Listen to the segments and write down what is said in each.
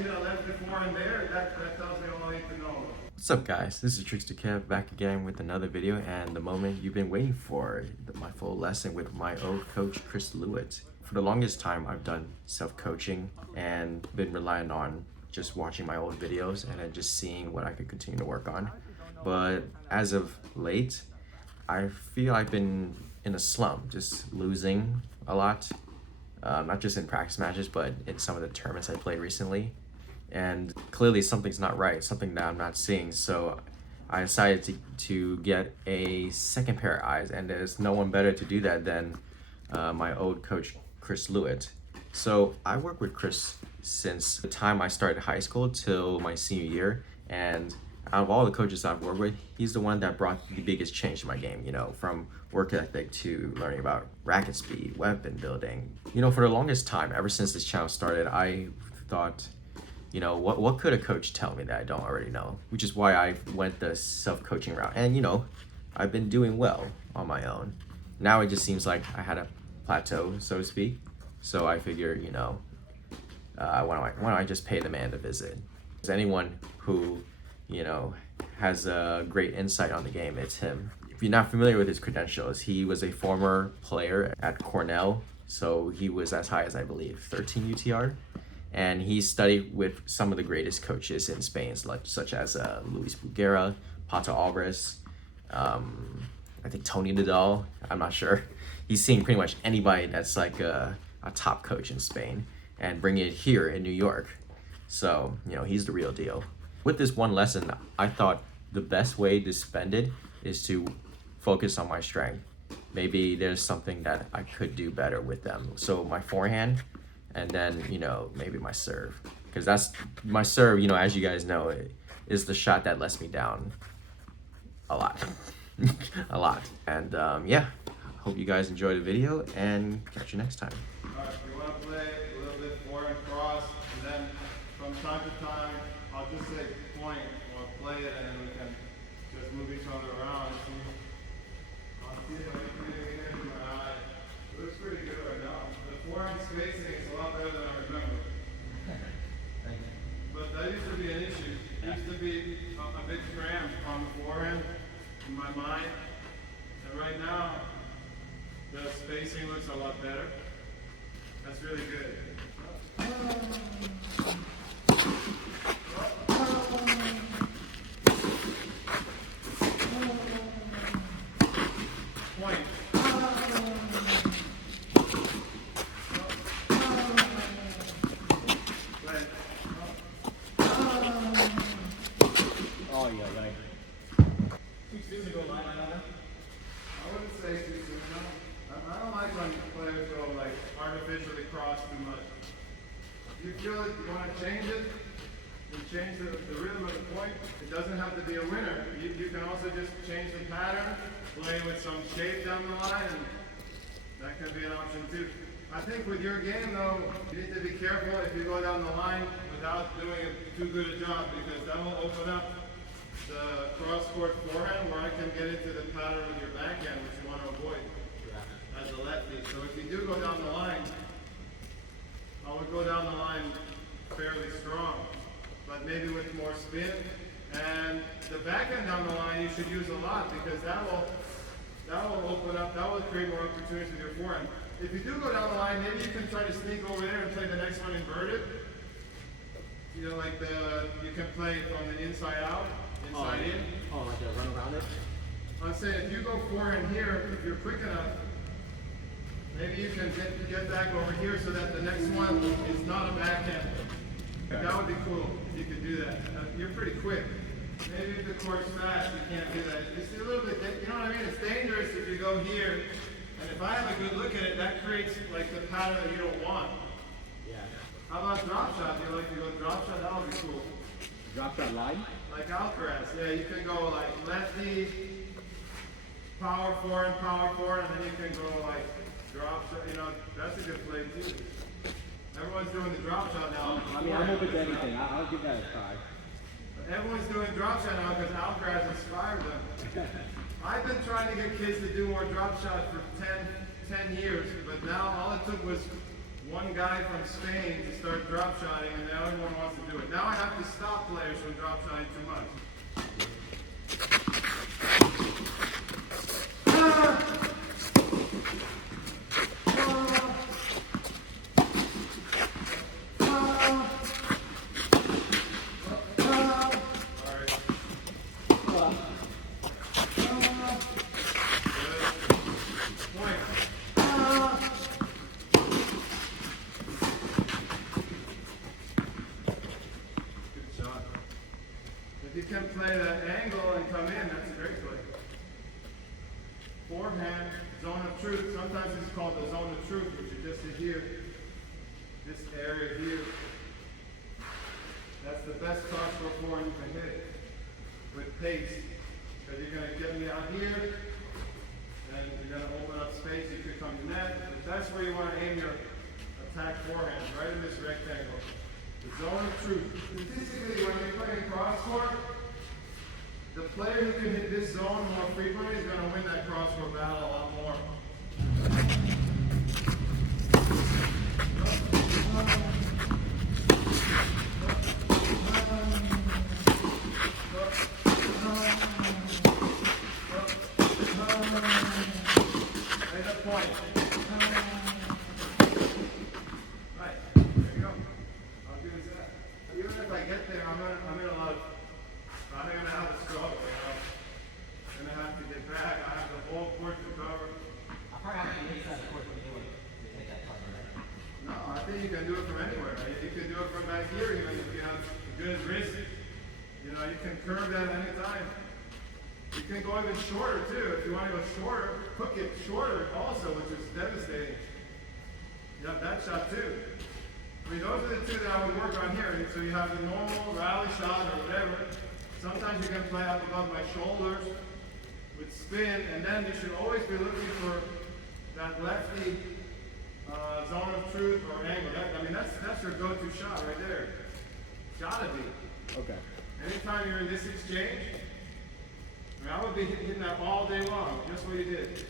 see me a lefty forehand there, that tells me all I need to know. What's up, guys? This is Trickster Kev back again with another video, and the moment you've been waiting for, my full lesson with my old coach Chris Lewitt. For the longest time, I've done self-coaching and been relying on just watching my old videos and then just seeing what I could continue to work on. But as of late, I feel I've been in a slump, just losing a lot, not just in practice matches, but in some of the tournaments I played recently. And clearly something's not right, something that I'm not seeing. So I decided to get a second pair of eyes, and there's no one better to do that than my old coach, Chris Lewitt. So I worked with Chris since the time I started high school till my senior year, and out of all the coaches I've worked with, he's the one that brought the biggest change to my game, from work ethic to learning about racket speed, weapon building. For the longest time, ever since this channel started, I thought, what could a coach tell me that I don't already know? Which is why I went the self-coaching route. And, I've been doing well on my own. Now it just seems like I had a plateau, so to speak. So I figure, why don't I just pay the man to visit? There's anyone who, has a great insight on the game, it's him. If you're not familiar with his credentials, he was a former player at Cornell. So he was as high as, I believe, 13 UTR. And he studied with some of the greatest coaches in Spain, such as Luis Buguera, Pato Alvarez, I think Tony Nadal, I'm not sure. He's seen pretty much anybody that's like a top coach in Spain and bring it here in New York. So, he's the real deal. With this one lesson, I thought the best way to spend it is to focus on my strength. Maybe there's something that I could do better with them. So my forehand, and then, maybe my serve. Because that's my serve, as you guys know, is the shot that lets me down a lot. A lot. And yeah, hope you guys enjoy the video and catch you next time. All right, we want to play a little bit forehand cross, and then from time to time, I'll just say point, we'll play it, and then we can just move each other around. I'll see if I can put it in my eye. It looks pretty good right now. The forehand spacing is a lot better than I remember. But that used to be an issue. It used to be a big cramp on the forehand in my mind. And right now, the spacing looks a lot better. That's really good. Point. Oh, yeah, right. Too soon to go line on that? I wouldn't say too soon, no. I don't like when players go like artificially cross too much. If you feel like you want to change it, you change the rhythm of the point. It doesn't have to be a winner. You can also just change the pattern, play with some shape down the line, and that can be an option too. I think with your game though, you need to be careful if you go down the line without doing too good a job, because that will open up the cross-court forehand where I can get into the pattern with your backhand, which you want to avoid as a lefty. So if you do go down the line, I would go down the line fairly strong, but maybe with more spin. And the backhand down the line you should use a lot, because that will open up, that will create more opportunities with your forehand. If you do go down the line, maybe you can try to sneak over there and play the next one inverted. You can play from the inside out, inside in. Oh, like a run around it? I'm saying if you go forehand here, if you're quick enough, maybe you can get back over here so that the next one is not a backhand. Okay. That would be cool if you could do that. You're pretty quick. Maybe if the court's fast, you can't do that. It's a little bit, you know what I mean? It's dangerous if you go here, and if I have a good look at it, that creates like the pattern that you don't want. Yeah. How about drop shot? Do you like to go drop shot? That would be cool. Drop that line? Like Alcaraz. Yeah, you can go like lefty, power forward, and then you can go like drop shot. That's a good play too. Everyone's doing the drop shot now. I mean, I'm open to anything. I'll give that a try. Everyone's doing drop shot now because Alcaraz inspired them. I've been trying to get kids to do more drop shots for 10 years, but now all it took was one guy from Spain to start drop shotting, and now everyone wants to do it. Now I have to stop players from drop shotting too much. If you can play that angle and come in, that's a great play. Forehand, zone of truth. Sometimes it's called the zone of truth, which is just here. This area here. That's the best crossbow forehand you can hit with pace. Because you're going to get me out here, and you're going to open up space. You could come to net. But that's where you want to aim your attack forehand, right in this rectangle. The zone of truth. Statistically, when you're playing crosscourt, the player who can hit this zone more frequently is going to win that crosscourt battle a lot more. Right up point. Right, there you go. How good is that? Even if I get there, I'm in a lot of, I'm going to have a struggle, you know. I'm going to have to get back. I have the whole court to cover. I probably have to be inside the court to be able to take that target, right? No, I think you can do it from anywhere. Right? You can do it from back here, even if you have a good wrist. You know, you can curve that anytime. You can go even shorter too. If you want to go shorter, hook it shorter also, which is devastating. You have that shot too. I mean, those are the two that I would work on here. So you have the normal rally shot or whatever. Sometimes you can play up above my shoulders with spin, and then you should always be looking for that lefty zone of truth or angle. I mean, that's your go-to shot right there. It's gotta be. Okay. Anytime you're in this exchange, I mean, I would be hitting that all day long, just what you did.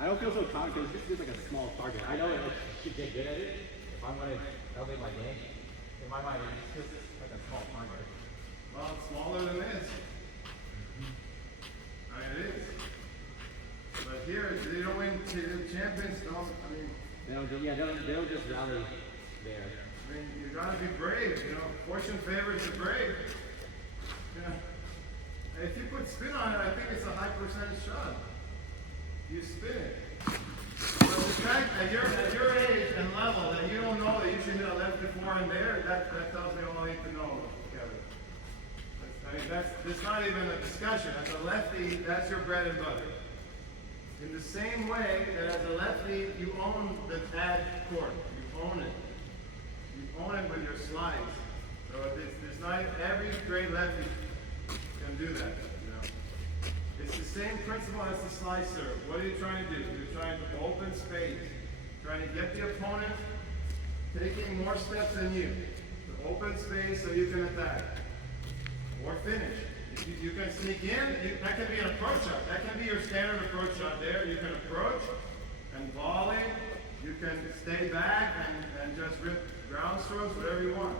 I don't feel so confident because this is like a small target. I know I should get good at it. If I want to elevate my game, in my mind, it's just like a small target. Well, it's smaller than this. I mean, it is. But here, they don't win. The champions don't. I mean, they'll just rally there. I mean, you gotta be brave. You know, fortune favors the brave. Yeah. If you put spin on it, I think it's a high percentage shot. You spin it. But the fact that you're at your age and level that you don't know that you should hit a left before and there, that tells me all I need to know, Kevin. I mean, that's not even a discussion. As a lefty, that's your bread and butter. In the same way that as a lefty, you own the ad court. You own it. You own it with your slides. So it's not every great lefty can do that. It's the same principle as the slide serve. What are you trying to do? You're trying to open space. Trying to get the opponent taking more steps than you. To open space so you can attack. Or finish. You can sneak in. That can be an approach shot. That can be your standard approach shot there. You can approach and volley. You can stay back and just rip ground strokes, whatever you want.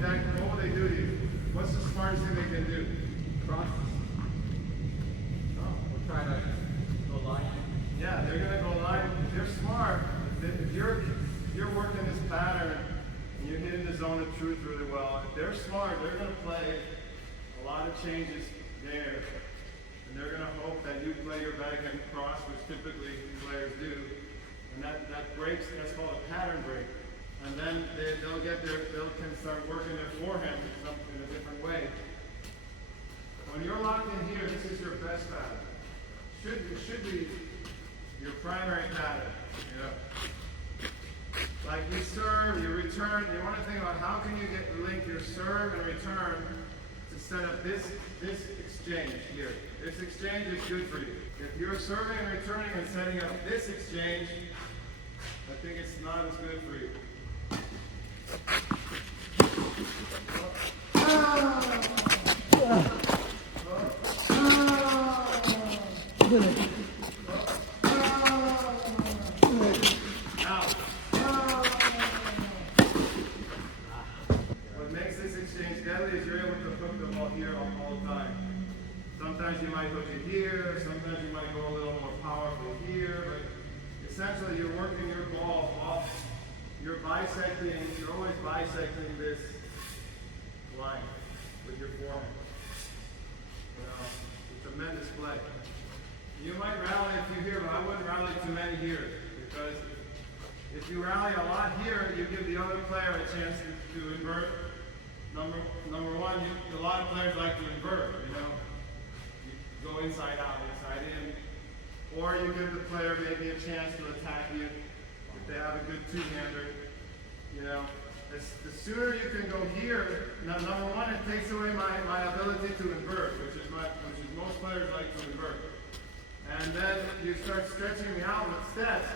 what will they do to you? What's the smartest thing they can do? Cross. Oh. We're trying to go line. Yeah, they're gonna go line. If they're smart, if you're working this pattern and you're hitting the zone of truth really well, if they're smart, they're gonna play a lot of changes there. And they're gonna hope that you play your backhand cross, which typically players do. And that breaks, that's called a pattern break. And then they can start working their forehand in a different way. When you're locked in here, this is your best pattern. It should be your primary pattern. You know? Like you serve, you return. You want to think about how can you link your serve and return to set up this exchange here. This exchange is good for you. If you're serving and returning and setting up this exchange, I think it's not as good for you. What makes this exchange deadly is you're able to hook the ball here all the time. Sometimes you might hook it here, sometimes you might go a little more powerful here, but essentially you're working your ball off. You're always bisecting this line with your forehand. You know, it's a tremendous play. You might rally a few here, but I wouldn't rally too many here, because if you rally a lot here, you give the other player a chance to invert. Number one, a lot of players like to invert, you know. You go inside out, inside in. Or you give the player maybe a chance to attack you if they have a good two-hander. You know, the sooner you can go here, now number one, it takes away my ability to invert, which is most players like to invert. And then you start stretching me out with steps,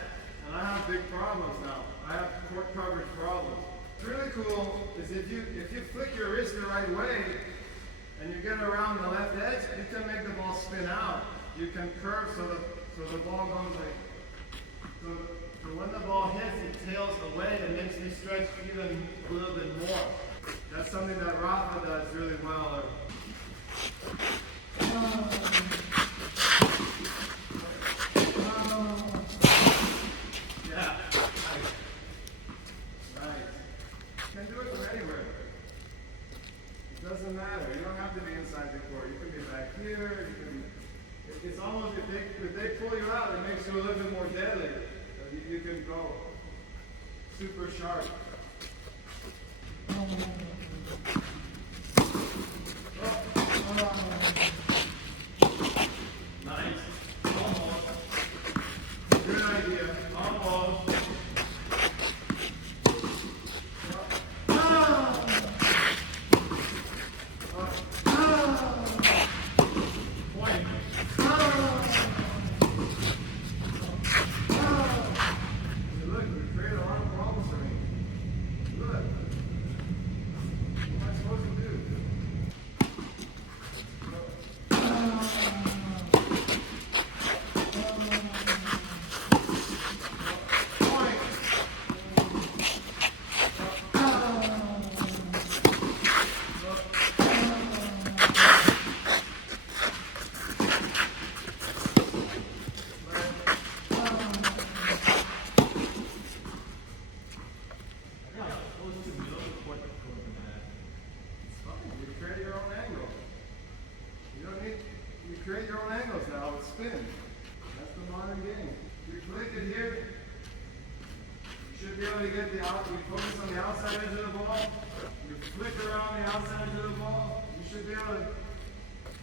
and I have big problems now. I have court coverage problems. What's really cool is if you flick your wrist the right way, and you get around the left edge, you can make the ball spin out. You can curve so the ball goes like, so when the ball hits, it tails away and makes me stretch even a little bit more. That's something that Rafa does really well. Yeah, nice. You can do it from anywhere. It doesn't matter. You don't have to be inside the court. You can be back here. It's almost, if they pull you out, it makes you a little bit more deadly. You can go super sharp. Nice. Almost. Good idea. Almost. Point. Look, you create a lot of problems for me. Look. What am I supposed to do? You create your own angles now with spin. That's the modern game. If you flick it here, you should be able to get the out. You focus on the outside edge of the ball. You flick around the outside edge of the ball. You should be able to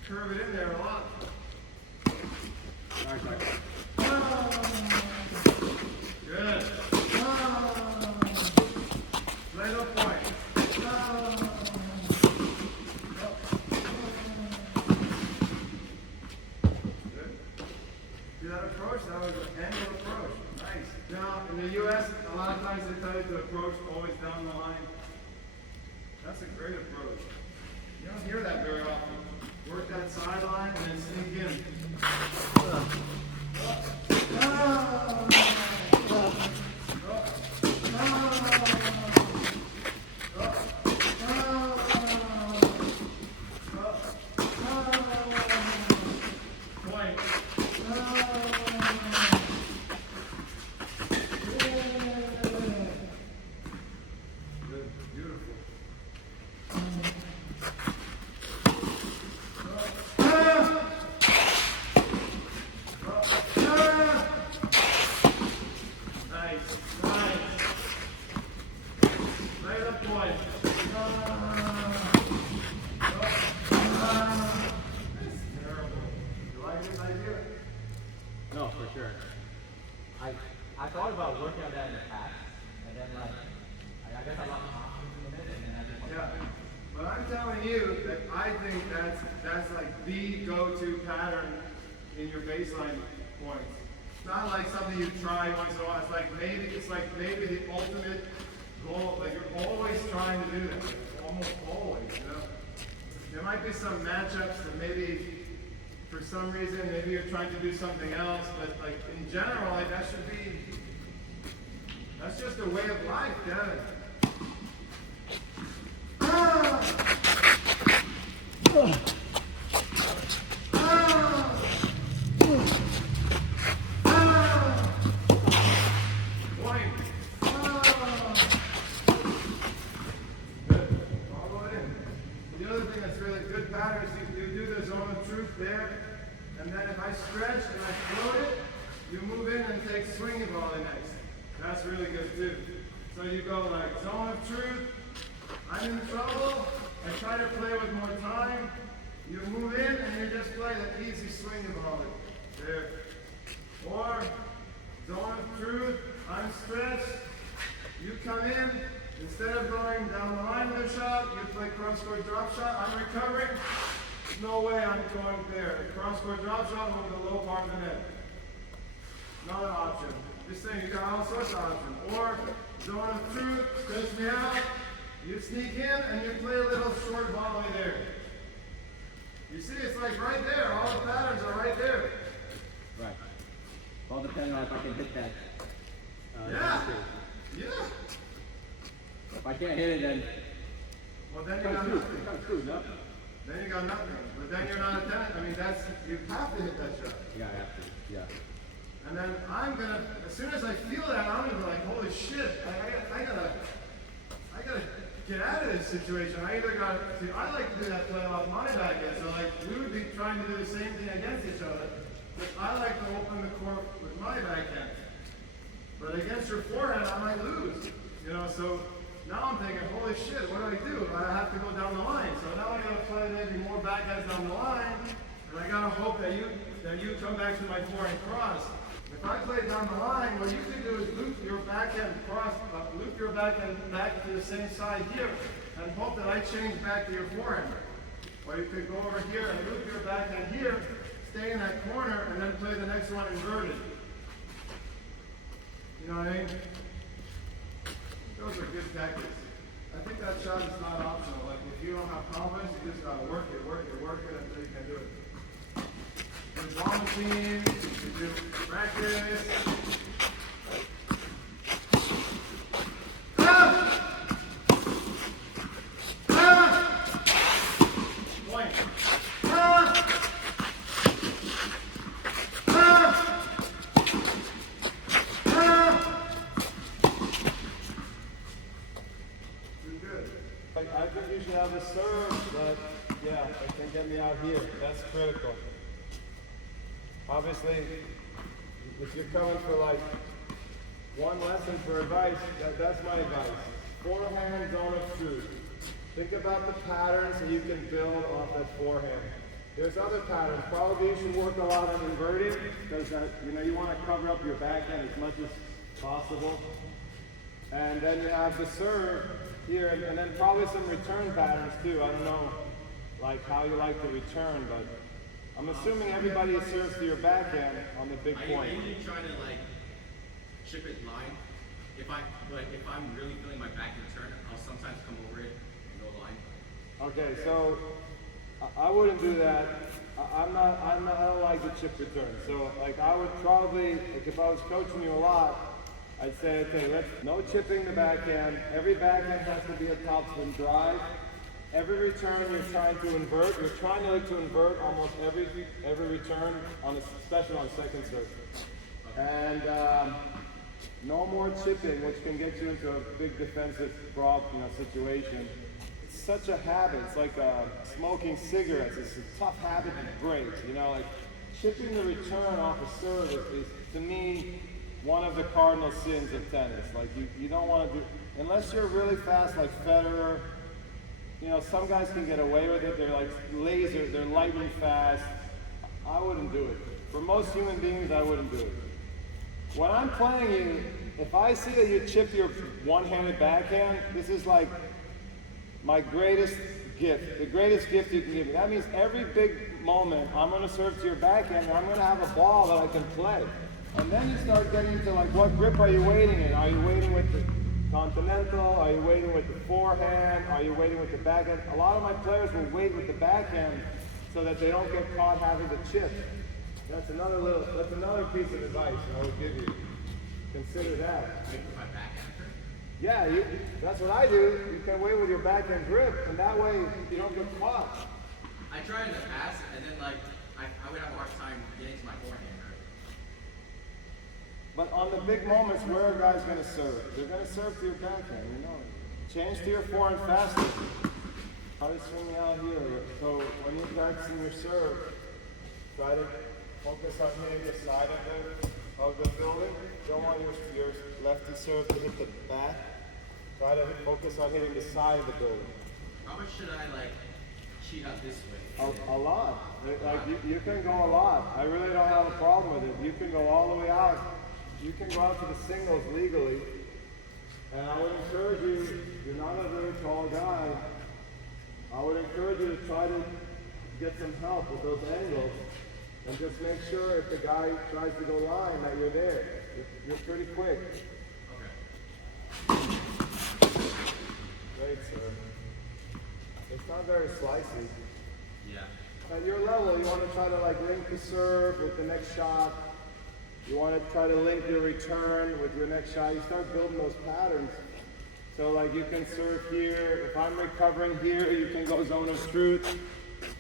curve it in there a lot. Nice. Good. Play the point. See that approach? That was an angle approach. Nice. Now, in the U.S., a lot of times they tell you to approach always down the line. That's a great approach. You don't hear that very often. Work that sideline and then sneak in. telling you that I think that's like the go-to pattern in your baseline points. It's not like something you try once in a while. It's like maybe the ultimate goal. Like you're always trying to do that. Almost always, you know. There might be some matchups that maybe for some reason maybe you're trying to do something else, but like in general, like that's just a way of life, Devin. There, and then if I stretch and I float it, you move in and take swinging volley next. That's really good too. So you go like zone of truth, I'm in trouble, I try to play with more time, you move in and you just play the easy swinging volley. There. Or zone of truth, I'm stretched, you come in, instead of going down the line with a shot, you play cross-court drop shot, I'm recovering. No way I'm going there. Cross-court drop shot over the low part of the net. Not an option. Just saying, you got all sorts of options. Or zone of truth, stretch me out. You sneak in and you play a little short volley there. You see, it's like right there. All the patterns are right there. Right. All depending on if I can hit that. Yeah. Yeah. If I can't hit it, then. Well, then you got nothing. Kind of screwed, no? Then you got nothing. But then you're not a tennis. I mean, you have to hit that shot. Yeah, I have to. Yeah. And then I'm gonna, as soon as I feel that, I'm gonna be like, holy shit, I gotta get out of this situation. I like to do that play off my backhand. So like, we would be trying to do the same thing against each other. But I like to open the court with my backhand. But against your forehand, I might lose. You know, so now I'm thinking, holy shit, what do? I have to go down the line. So now I gotta play maybe more backhands down the line, and I gotta hope that you come back to my forehand cross. If I play down the line, what you can do is loop your backhand cross, loop your backhand back to the same side here, and hope that I change back to your forehand. Or you could go over here and loop your backhand here, stay in that corner, and then play the next one inverted. You know what I mean? Those are good tactics. I think that shot is not optional. Like if you don't have confidence, you just gotta work it until you can do it. Good ball machine, you do practice. Point. I think you should have a serve, but yeah, it can get me out here. That's critical. Obviously, if you're coming for like one lesson for advice, that's my advice. Forehand, zone of truth. Think about the patterns that you can build off that forehand. There's other patterns. Probably you should work a lot on inverting because you want to cover up your backhand as much as possible. And then you have the serve here, and then probably some return patterns too. I don't know like how you like to return, but I'm assuming everybody serves to your backhand on the big point. I usually try to like chip it line. If I'm really feeling my backhand turn, I'll sometimes come over it and go line. Okay, so I wouldn't do that. I don't like the chip return. So like I would probably, like if I was coaching you a lot, I'd say, okay, no chipping the backhand. Every backhand has to be a topspin drive. Every return you're trying to invert. You're trying to invert almost every return, especially on second serve. And no more chipping, which can get you into a big defensive situation. It's such a habit. It's like smoking cigarettes. It's a tough habit to break. Like chipping the return off a serve is to me, one of the cardinal sins of tennis. Like you don't want to do, unless you're really fast like Federer. Some guys can get away with it. They're like laser, they're lightning fast. I wouldn't do it. For most human beings, I wouldn't do it. When I'm playing you, if I see that you chip your one-handed backhand, this is like my greatest gift, the greatest gift you can give me. That means every big moment, I'm going to serve to your backhand, and I'm going to have a ball that I can play. And then you start getting to like, what grip are you waiting in? Are you waiting with the continental? Are you waiting with the forehand? Are you waiting with the backhand? A lot of my players will wait with the backhand so that they don't get caught having to chip. That's another piece of advice I would give you. Consider that. Yeah, that's what I do. You can wait with your backhand grip, and that way you don't get caught. I tried in the past, and then like I would have a hard time getting to my forehand. But on the big moments, where are guys going to serve? They're going to serve to your backhand, you know. Change to your forehand faster. Try to swing out here. So when you're practicing your serve, try to focus on hitting the side of the building. Don't want your lefty serve to hit the back. Try to focus on hitting the side of the building. How much should I like cheat up this way? A lot. Like you can go a lot. I really don't have a problem with it. You can go all the way out. You can go out to the singles legally. And I would encourage you, you're not a very tall guy, I would encourage you to try to get some help with those angles. And just make sure if the guy tries to go line that you're there. You're pretty quick. Okay. Great, sir. It's not very slicey. Yeah. At your level, you want to try to like link the serve with the next shot. You want to try to link your return with your next shot. You start building those patterns. So like you can serve here. If I'm recovering here, you can go zone of truth.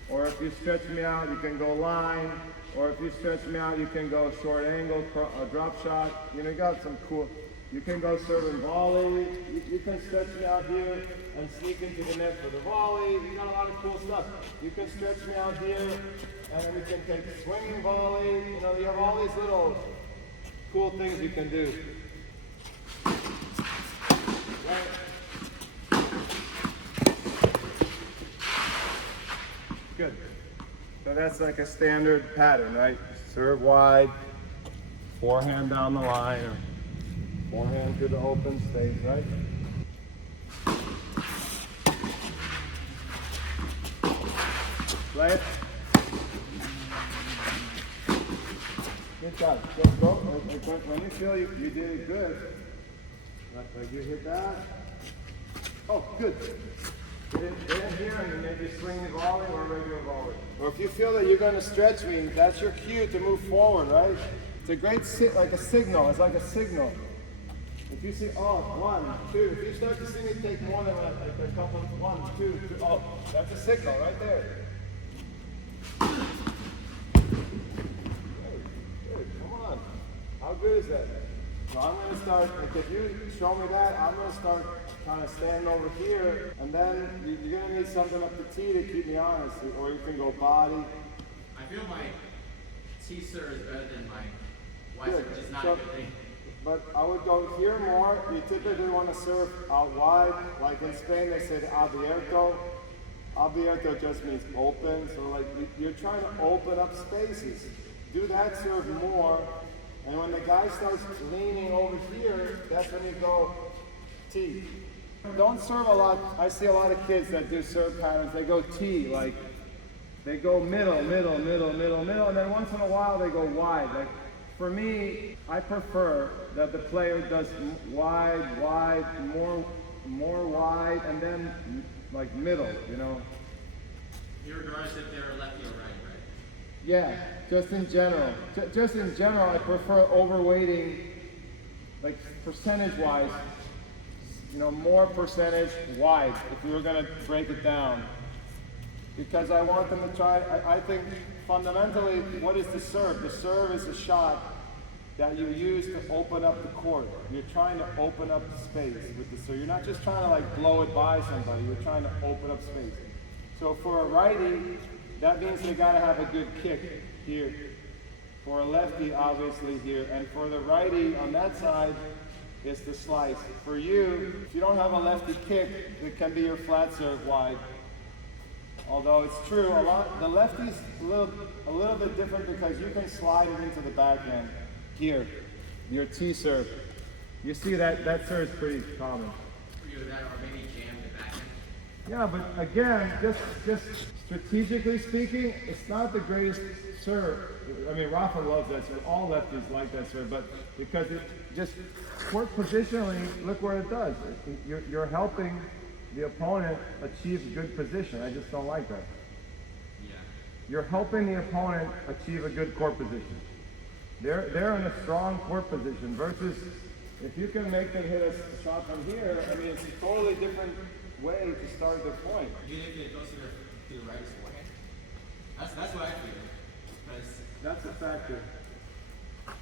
Or if you stretch me out, you can go line. Or if you stretch me out, you can go short angle, drop shot. You know, you got some cool. You can go serve and volley. You can stretch me out here and sneak into the net for the volley. You got a lot of cool stuff. You can stretch me out here, and then you can take a swinging volley. You know, you have all these little cool things you can do. Right. Good. So that's like a standard pattern, right? Serve wide, forehand down the line, or forehand to the open space, right? Play it. Good job. Go. When you feel you did it good, like you hit that. Oh, good. Get in here and then maybe swing the volley or a regular volley. Or if you feel that you're going to stretch me, that's your cue to move forward, right? It's a great like a signal. It's like a signal. If you see, oh, 1, 2, if you start to see me take more than a couple, 1, 2, 3, oh, that's a signal right there. Good, come on. How good is that? So I'm going to start, if you show me that, I'm going to start kind of stand over here, and then you're going to need something up the tee to keep me honest, or you can go body. I feel my T-serve is better than my Y-serve, which is not a good thing. But I would go here more. You typically want to serve out wide. Like in Spain, they say abierto. Abierto just means open. So like you're trying to open up spaces. Do that serve more. And when the guy starts leaning over here, that's when you go T. Don't serve a lot. I see a lot of kids that do serve patterns. They go T, like they go middle, and then once in a while they go wide. Like, for me, I prefer that the player does wide, more wide, and then like middle, you know. Regardless if they're lefty or right? Yeah, just in general. Just in general, I prefer overweighting, like percentage-wise, you know, more percentage wide, if we were gonna break it down. Because I want them to try, I think fundamentally, what is the serve? The serve is a shot that you use to open up the court. You're trying to open up the space with the serve. You're not just trying to like blow it by somebody, you're trying to open up space. So for a righty, that means they gotta have a good kick here. For a lefty, obviously here. And for the righty on that side, it's the slice. For you, if you don't have a lefty kick, it can be your flat serve wide. Although it's true, the lefty's a little bit different because you can slide it into the backhand. Here, your T serve. You see that serve is pretty common. For you, that or maybe jam the backhand. Yeah, but again, just strategically speaking, it's not the greatest serve. I mean, Rafa loves that serve. All lefties like that serve, but because it just court positionally, look what it does. You're helping the opponent achieve good position. I just don't like that. Yeah. You're helping the opponent achieve a good court position. They're in a strong court position versus if you can make them hit a shot from here. I mean, it's a totally different way to start the point. Even if it goes to the right is forehand. That's what I feel. Because That's a factor.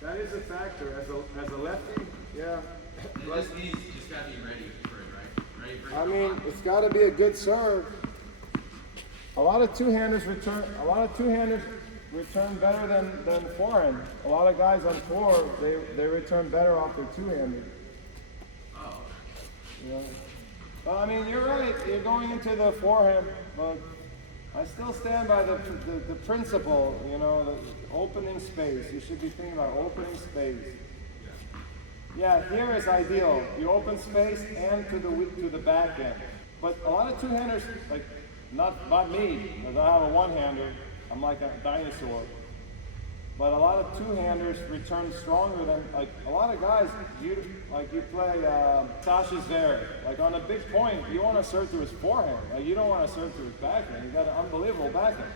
That is a factor. As a lefty, yeah. it just means you just gotta be ready for it, right? Ready for it. I mean, it's got to be a good serve. A lot of two-handers return better than forehand. A lot of guys on tour, they return better off their two-handed. Oh. You know? Well, I mean, you're right. You're going into the forehand, but I still stand by the principle. You know, the opening space. You should be thinking about opening space. Yeah, here is ideal. You open space and to the back end. But a lot of two-handers, like not me, because I have a one-hander. I'm like a dinosaur. But a lot of two-handers return stronger than, like, a lot of guys, you play Sasha Zverev. Like, on a big point, you want to serve to his forehand. Like, you don't want to serve to his backhand. He's got an unbelievable backhand.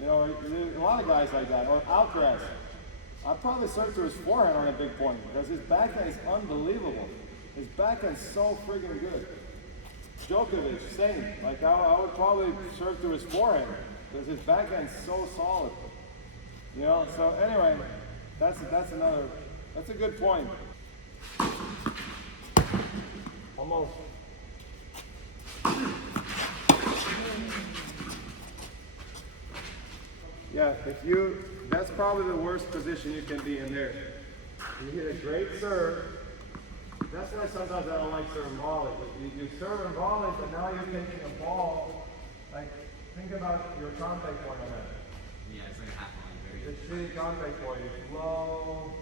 You know, there's a lot of guys like that. Or Alcaraz. I'd probably serve to his forehand on a big point because his backhand is unbelievable. His backhand's so friggin' good. Djokovic, same. Like, I would probably serve to his forehand because his backhand's so solid. You know, so anyway, that's a good point. Almost. Yeah, that's probably the worst position you can be in there. You hit a great serve. That's why sometimes I don't like serving volleys. You serve in volleys, but now you're taking a ball. Like, think about your contact point on that. Yeah, it's like a half line. It's a shitty contact point. It's low.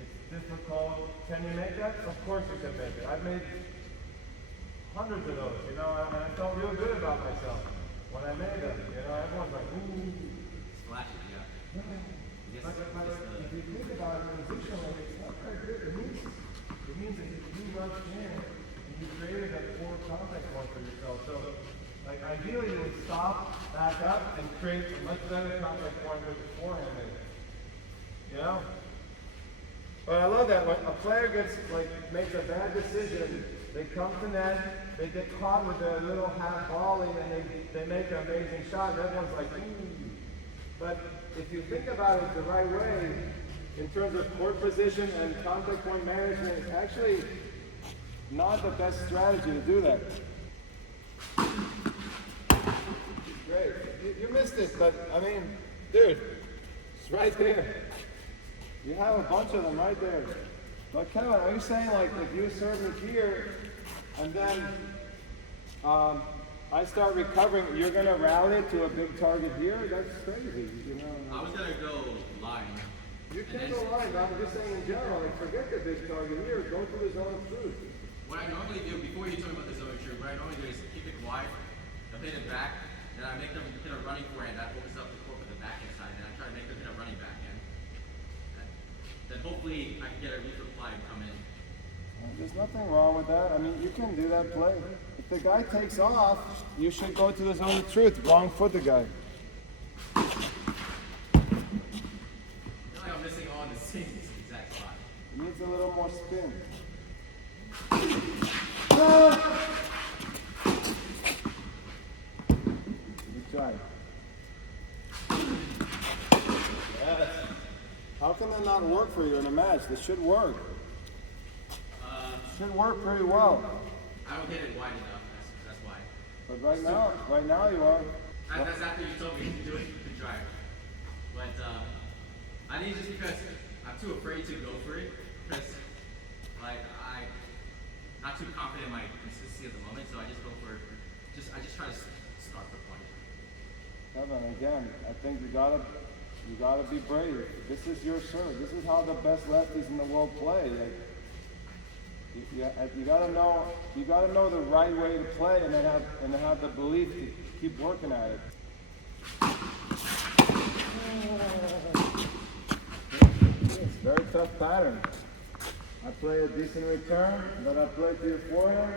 It's difficult. Can you make that? Of course you can make it. I've made hundreds of those, you know, and I felt real good about myself when I made them. You know, everyone's like, ooh. Splashes, yeah. But if you think about it positionally, it's not very good. It means that you rushed in and you created a poor contact point for yourself. So, like, ideally you would stop, back up, and create a much better contact point with the forehand there. You know? But I love that when a player makes a bad decision, they come to net, they get caught with their little half volley, and they make an amazing shot, and everyone's like, ooh. But if you think about it the right way, in terms of court position and contact point management, it's actually not the best strategy to do that. Great. You missed it, but I mean, dude, it's right there. You have a bunch of them right there. But Kevin, are you saying like if you serve me here and then I start recovering, you're gonna rally to a big target here? That's crazy, you know. I was gonna go line. You can't go line, I'm just saying in general, like forget the big target here, go to the zone of truth. What I normally do, before you tell me about the zone of truth, what I normally do is keep it wide, I'll hit it back, then I make them hit a running forehand that opens up the court with the backhand side, and I try to make them hit a running backhand. Then hopefully I can get a reply and come in. There's nothing wrong with that. I mean, you can do that play. If the guy takes off, you should go to the zone of truth. Wrong foot the guy. I feel like I'm missing all in the same exact spot. He needs a little more spin. Good try. Yes. How can that not work for you in a match? This should work. Should work pretty well. I don't hit it wide enough, that's why. But right now you are. That's after you told me to do it with the driver. But I think just because I'm too afraid to go for it, because like I'm not too confident in my consistency at the moment, so I just go for I just try to start the point. Kevin, again, I think you gotta be brave. This is your serve. This is how the best lefties in the world play. Like, You gotta know the right way to play, and then have the belief to keep working at it. It's a very tough pattern. I play a decent return, but I play to your forehand.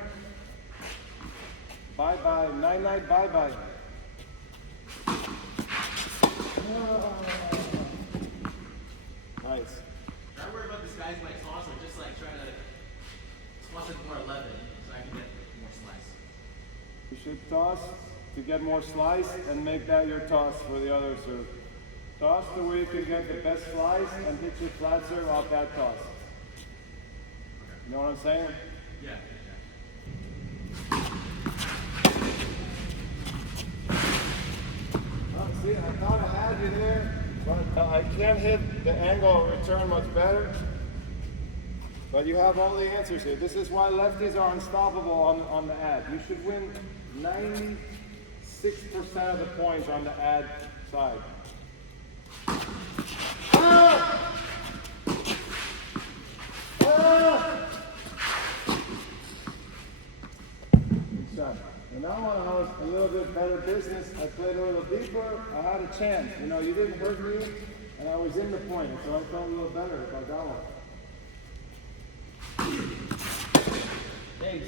Bye bye, night night, bye bye. Nice. Try to worry about this guy's like toss or just like try to toss it more 11 so I can get more slice. You should toss to get more slice and make that your toss for the other serve. Toss to where you can get the best slice and hit your flat serve off that toss. You know what I'm saying? Yeah. Oh, see, I thought I had you there, but I can't hit the angle of return much better. But you have all the answers here. This is why lefties are unstoppable on the ad. You should win 96% of the points on the ad side. Ah! Ah! Good shot. And now when I was a little bit better business, I played a little deeper, I had a chance. You know, you didn't hurt me, and I was in the point, so I felt a little better if I got one. Thanks.